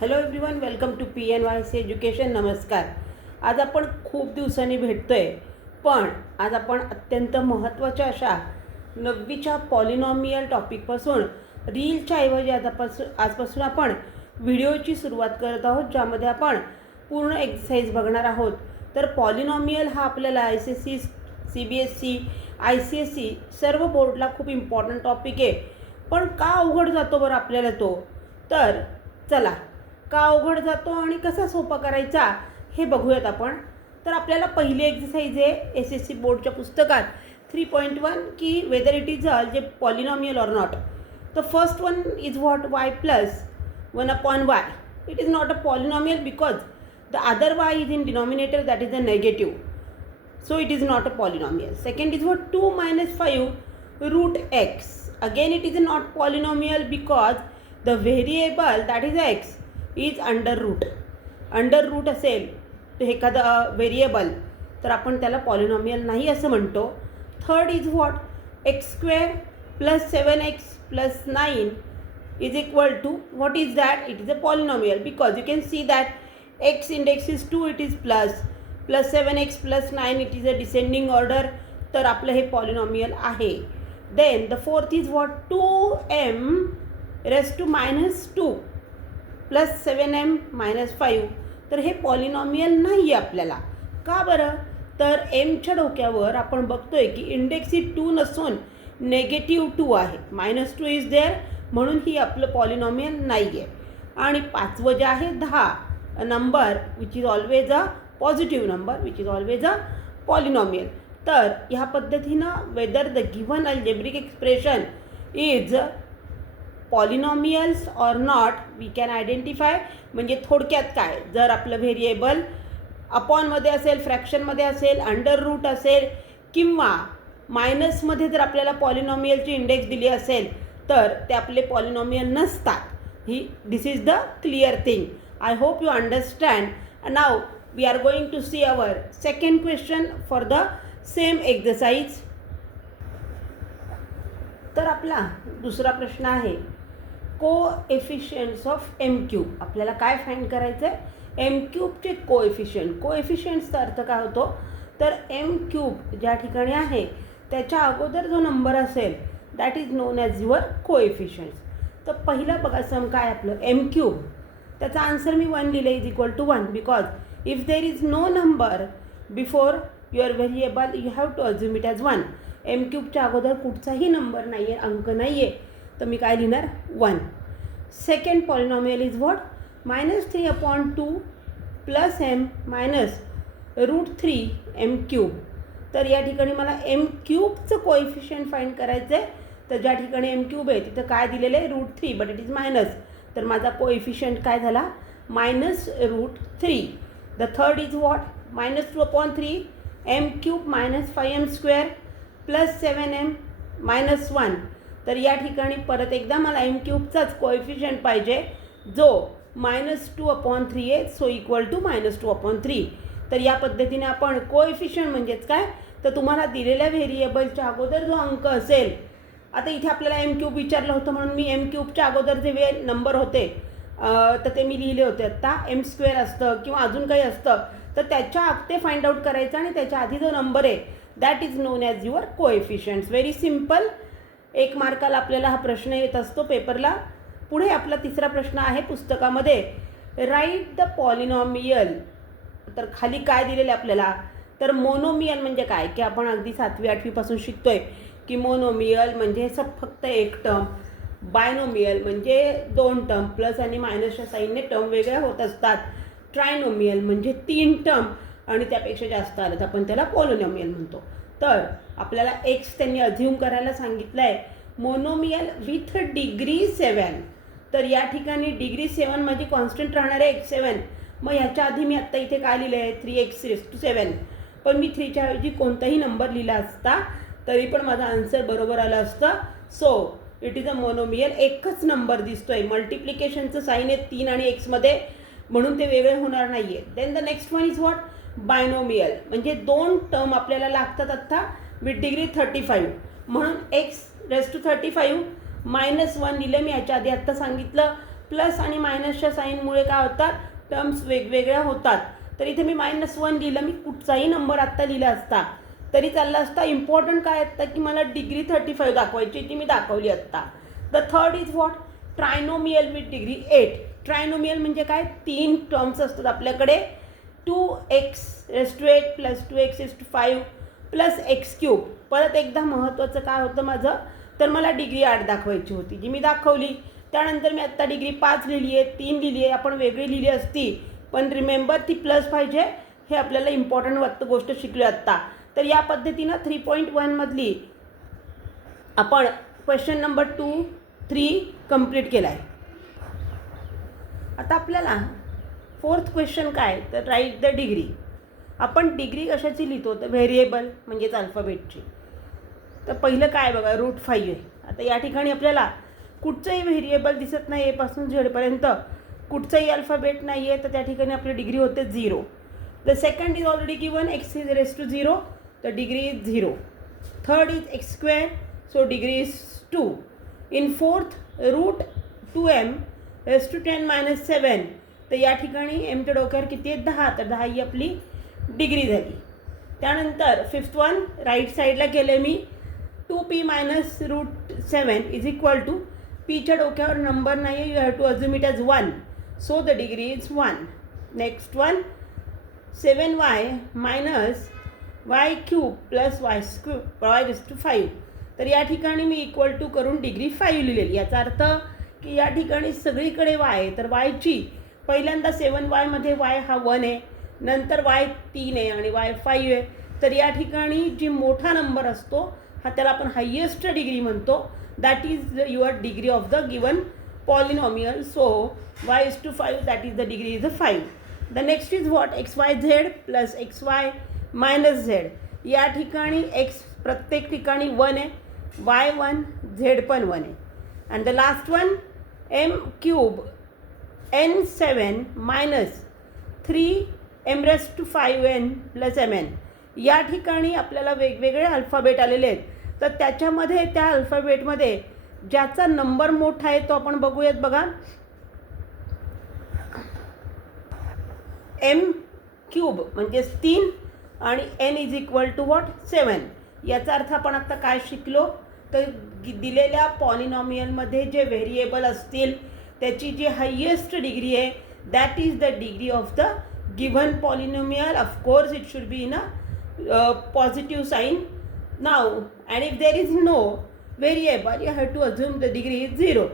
Hello everyone, welcome to PNYC education. नमस्कार. आज आपण खूप दिवसांनी भेटतोय, पण आज आपण अत्यंत महत्त्वाच्या अशा 9वीच्या पॉलिनॉमियल टॉपिकपासून रीलच्या ऐवजी आजपासून आपण व्हिडिओची सुरुवात करत आहोत, ज्यामध्ये आपण पूर्ण एक्सरसाइज बघणार आहोत. तर पॉलिनॉमियल हा आपल्याला SSC, CBSE, ICSE सर्व बोर्डला खूप इम्पॉर्टंट टॉपिक आहे. पण का अवघड जातो बरं आपल्याला तो? तर चला, का अवघड जातो आणि कसा सोपा करायचा हे बघूयात आपण. तर आपल्याला पहिली एक्सरसाइज आहे SSC बोर्डच्या पुस्तकात 3.1 की वेदर इट इज जे polynomial or not. The first one is what y plus 1/y. It is not a polynomial because the other y is in denominator, that is a negative. So it is not a polynomial. Second is what 2 minus 5 root x. Again it is not polynomial because the variable that is x is under root. Under root असेल तर एखादा variable तर आपण त्याला polynomial नाही असं म्हणतो. Third is what x square plus 7x plus 9 is equal to what is that? It is a polynomial because you can see that x index is 2, it is plus 7x plus 9, it is a descending order. तर आपलं हे polynomial आहे. Then the fourth is what 2m raised to -2 plus 7m minus 5. तर हे polynomial नाही आहे आपल्याला. का बरं? तर एमच्या डोक्यावर आपण बघतोय की इंडेक्स ही 2 नसून -2 आहे. -2 इज देअर, म्हणून ही आपलं पॉलिनॉमियल नाही आहे. आणि पाचवं जे आहे 10 number which is always a positive number which is always a polynomial. तर ह्या पद्धतीनं whether the given algebraic expression is polynomials or not we can identify. म्हणजे थोडक्यात काय, जर आपलं व्हेरिएबल अपॉनमध्ये असेल, फ्रॅक्शनमध्ये असेल, अंडर रूट असेल किंवा मायनसमध्ये जर आपल्याला पॉलिनॉमियलची इंडेक्स दिली असेल तर ते आपले पॉलिनॉमियल नसतात. This is the clear thing. I hope you understand. Now we are going to see our second question for the same exercise. तर आपला दुसरा प्रश्न आहे कोएफिशियंट्स ऑफ एम क्यूब. आपल्याला काय फाइंड करायचं आहे? एम क्यूबचे कोएफिशियंट्सचा अर्थ काय होतो? तर एम क्यूब ज्या ठिकाणी आहे त्याच्या अगोदर जो नंबर असेल that is known as your coefficients. तर पहिलं बघा सम काय आपलं एम क्यूब. त्याचा आन्सर मी 1 लिहिलं is equal to 1 because if there is no number before your variable you have to assume it as 1. m क्यूबच्या अगोदर कुठचाही नंबर नाही आहे, अंक नाही आहे, तर मी काय लिहिणार 1. Second polynomial is what -3/2 plus m minus √3 m cube. तर या ठिकाणी मला m क्यूबचं कोएफिशियंट फाइंड करायचं आहे. तर ज्या ठिकाणी m क्यूब आहे तिथं काय दिलेलं आहे √3, बट इट इज मायनस. तर माझा कोएफिशियंट काय झाला -√3. The third is what? -2/3 m cube minus 5m square plus 7m minus 1. तर या ठिकाणी परत एकदा मला m क्यूबचाच कोएफिशियंट पाहिजे जो -2/3 आहे. So equal to -2/3. तर या पद्धतीने आपण कोएफिशियंट म्हणजेच काय, तर तुम्हाला दिलेल्या व्हेरिएबलच्या अगोदर जो अंक असेल. आता इथे आपल्याला m क्यूब विचारलं होतं म्हणून मी m क्यूबच्या अगोदर जे नंबर होते तर ते मी लिहिले होते. आत्ता m स्क्वेअर असतं किंवा अजून काही असतं तर त्याच्या ते फाइंड आउट करायचं आणि त्याच्या आधी जो नंबर आहे that is known as your coefficients. Very simple. 1 मार्काला आपल्याला हा प्रश्न येत असतो पेपरला. पुढे आपला तिसरा प्रश्न आहे पुस्तकामध्ये राईट द पॉलिनॉमियल. तर खाली काय दिलेलं आहे आपल्याला, तर मोनोमियल म्हणजे काय की आपण अगदी 7वी 8वी पासून शिकतोय की मोनोमियल म्हणजे फक्त एक टर्म, बायनोमियल म्हणजे 2 टर्म, प्लस आणि मायनसच्या साईनने टर्म वेगळ्या होत असतात. ट्रायनोमियल म्हणजे 3 टर्म आणि त्यापेक्षा जास्त आलं तर आपण त्याला पॉलिनॉमियल म्हणतो. तर आपल्याला एक्स त्यांनी अझ्युम करायला सांगितलं आहे मोनोमियल विथ डिग्री 7. तर या ठिकाणी डिग्री 7 माझी कॉन्स्टंट राहणार आहे x7. मग ह्याच्या आधी मी आत्ता इथे काय लिहिलं आहे 3x⁻7. पण मी 3च्या ऐवजी कोणताही नंबर लिहिला असता तरी पण माझा आन्सर बरोबर आलं असतं. So it is a monomial. एकच नंबर दिसतोय, मल्टिप्लिकेशनचं साईन आहे 3 आणि x म्हणून ते वेगळे होणार नाही आहे. Then the next one is what binomial म्हणजे 2 टर्म आपल्याला लागतात आत्ता विथ डिग्री 35 म्हणून x⁻35 -1 लिहिलं मी. याच्या आधी आत्ता सांगितलं प्लस आणि मायनसच्या साईनमुळे काय होतात, टर्म्स वेगवेगळ्या होतात. तर इथे मी -1 लिहिलं, मी कुठचाही नंबर आत्ता लिहिला असता तरी चालला असता. इम्पॉर्टंट काय असतं की मला डिग्री 35 दाखवायची, ती मी दाखवली आत्ता. The third is what, trinomial with degree 8. Trinomial म्हणजे काय, 3 टर्म्स असतात आपल्याकडे, 2x⁸ plus 2x⁵ plus x³ परत एकदा महत्त्वाचं काय होतं माझं, तर मला डिग्री 8 दाखवायची होती, जी मी दाखवली. त्यानंतर मी आत्ता डिग्री 5 लिहिली आहे, 3 लिहिली आहे, आपण वेगळी लिहिली असती, पण रिमेंबर ती प्लस पाहिजे, हे आपल्याला इम्पॉर्टंट गोष्ट शिकली आत्ता. तर या पद्धतीनं 3.1 मधली आपण क्वेश्चन नंबर 2, 3 कंप्लीट केला आहे. आता आपल्याला फोर्थ क्वेश्चन काय, तर राईट द डिग्री. आपण डिग्री कशाची लिहितो, तर व्हेरिएबल म्हणजेच अल्फाबेटची. तर पहिलं काय बघा, √5 आहे. आता या ठिकाणी आपल्याला कुठचंही व्हेरिएबल दिसत नाही, एपासून झेडपर्यंत कुठचंही अल्फाबेट नाही आहे, तर त्या ठिकाणी आपली डिग्री होते 0. The second is already given, x⁻0, तर degree is 0. Third is x², so degree is 2. In fourth √2m⁻⁻⁷, तर या ठिकाणी mच्या डोक्यावर किती आहे, 10, तर 10 ही आपली डिग्री झाली. त्यानंतर फिफ्थ वन राईट साईडला केलं मी, 2p - √7 इज इक्वल टू, पीच्या डोक्यावर नंबर नाही आहे, you have to assume it as 1, so the degree is 1. Next one 7y - y³ plus y⁵, तर या ठिकाणी मी इक्वल टू करून डिग्री 5 लिहिलेली. याचा अर्थ की या ठिकाणी सगळीकडे y आहे, तर yची पहिल्यांदा 7y मध्ये y हा 1 आहे, नंतर y 3 आहे आणि y 5 आहे. तर या ठिकाणी जी मोठा नंबर असतो हा त्याला आपण हायेस्ट डिग्री म्हणतो, that is your degree of the given polynomial. So y⁵, that is the degree is 5. The next is what, xyz plus xy - z. या ठिकाणी x प्रत्येक ठिकाणी 1 आहे, y 1, z पण 1 आहे. And the last one m³ n7 - 3m⁵n plus mn. या ठिकाणी आपल्याला वेगवेगळे अल्फाबेट आलेले आहेत, तर त्याच्यामध्ये त्या अल्फाबेटमध्ये ज्याचा नंबर मोठा आहे तो आपण बघूयात. बघा, m³ म्हणजेच 3 आणि n is equal to what, 7. याचा अर्थ आपण आता काय शिकलो, तर दिलेल्या पॉलिनॉमियलमध्ये जे व्हेरिएबल असतील त्याची जी हायेस्ट डिग्री आहे, that is the degree of the given polynomial. Of course it should be in a positive sign now, and if there is no variable you have to assume the degree is 0.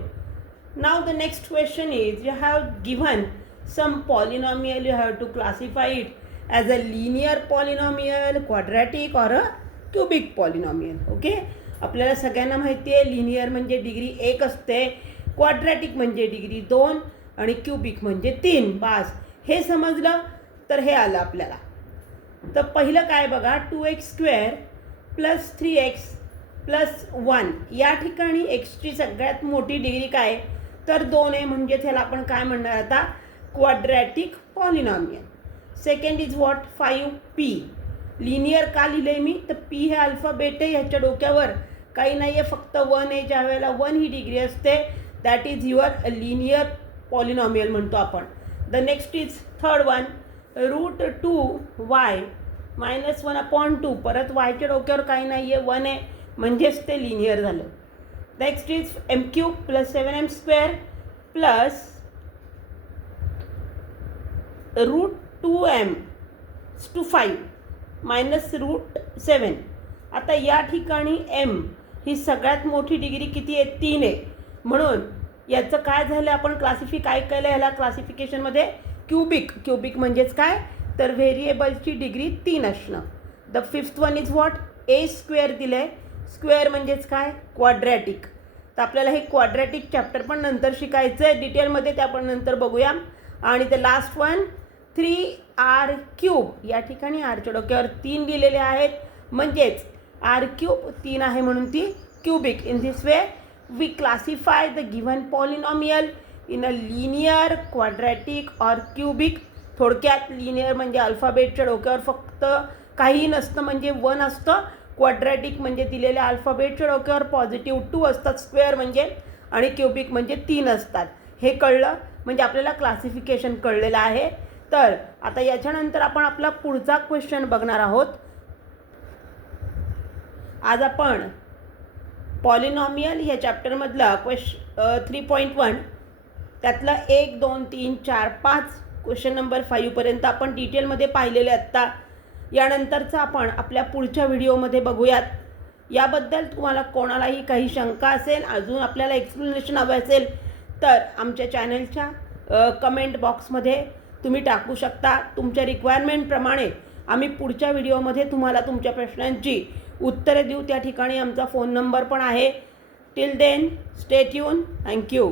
Now the next question is, you have given some polynomial, you have to classify it as a linear polynomial, quadratic or a cubic polynomial. okay, आपल्याला सगळ्यांना माहिती आहे linear म्हणजे degree 1 असते, quadratic म्हणजे degree 2 आणि cubic म्हणजे 3. बस हे समजलं तर हे आलं आपल्याला. तर पहिलं काय बघा, 2x² प्लस 3x प्लस 1. या ठिकाणी एक्सची सगळ्यात मोठी डिग्री काय, तर 2 आहे, म्हणजे त्याला आपण काय म्हणणार आता, quadratic polynomial. Second is what, 5p. Linear का लिहिले मी, तर p हे अल्फाबेट आहे, ह्याच्या डोक्यावर काही नाही आहे, फक्त 1 आहे. ज्या वेळेला 1 ही डिग्री असते, that is your linear polynomial म्हणतो आपण. The next is third one, √2y - 1/2. परत yच्या डोक्यावर काही नाही आहे, 1 आहे, म्हणजेच ते लिनियर झालं. Next is m³ plus 7m² plus √2m⁵ minus √7. आता या ठिकाणी m ही सगळ्यात मोठी डिग्री किती आहे, 3 आहे. म्हणून याचं काय झालं, आपण काय केलं ह्याला क्लासिफिकेशनमध्ये, क्यूबिक म्हणजेच काय, तर व्हेरिएबलची डिग्री 3 असणं. The fifth one is what, a² दिलं आहे, स्क्वेअर म्हणजेच काय, क्वाड्रॅटिक. तर आपल्याला हे क्वाड्रॅटिक चॅप्टर पण नंतर शिकायचं आहे डिटेलमध्ये, ते आपण नंतर बघूया. आणि द लास्ट वन 3r³. या ठिकाणी आरच्या डोक्यावर 3 लिहिलेले आहेत, म्हणजेच r³ 3 आहे म्हणून ती cubic. In this way we classify the given polynomial in a linear, quadratic और क्यूबिक. थोडक्यात लिनियर म्हणजे अल्फाबेटच्या डोक्यावर फक्त काही नसतं, म्हणजे 1 असतं. क्वाड्रॅटिक म्हणजे दिलेल्या अल्फाबेटच्या डोक्यावर +2 असतात, स्क्वेअर म्हणजे, आणि क्यूबिक म्हणजे 3 असतात. हे कळलं म्हणजे आपल्याला क्लासिफिकेशन कळलेलं आहे. तर आता याच्यानंतर आपण आपला पुढचा क्वेश्चन बघणार आहोत. आज आपण पॉलिनॉमियल या चॅप्टरमधला 3.1 त्यातलं 1, 2, 3, 4, 5 क्वेश्चन नंबर 5पर्यंत आपण डिटेलमध्ये पाहिलेले आत्ता. यानंतरचं आपण आपल्या पुढच्या व्हिडिओमध्ये बघूयात. याबद्दल तुम्हाला कोणालाही काही शंका असेल, अजून आपल्याला एक्सप्लेनेशन हवं असेल तर आमच्या चॅनलच्या कमेंट बॉक्समध्ये तुम्ही टाकू शकता. तुमच्या रिक्वायरमेंटप्रमाणे आम्ही पुढच्या व्हिडिओमध्ये तुम्हाला तुमच्या प्रश्नांची उत्तरे देऊ. त्या ठिकाणी आमचा फोन नंबर पण आहे. Till then stay tuned. Thank you.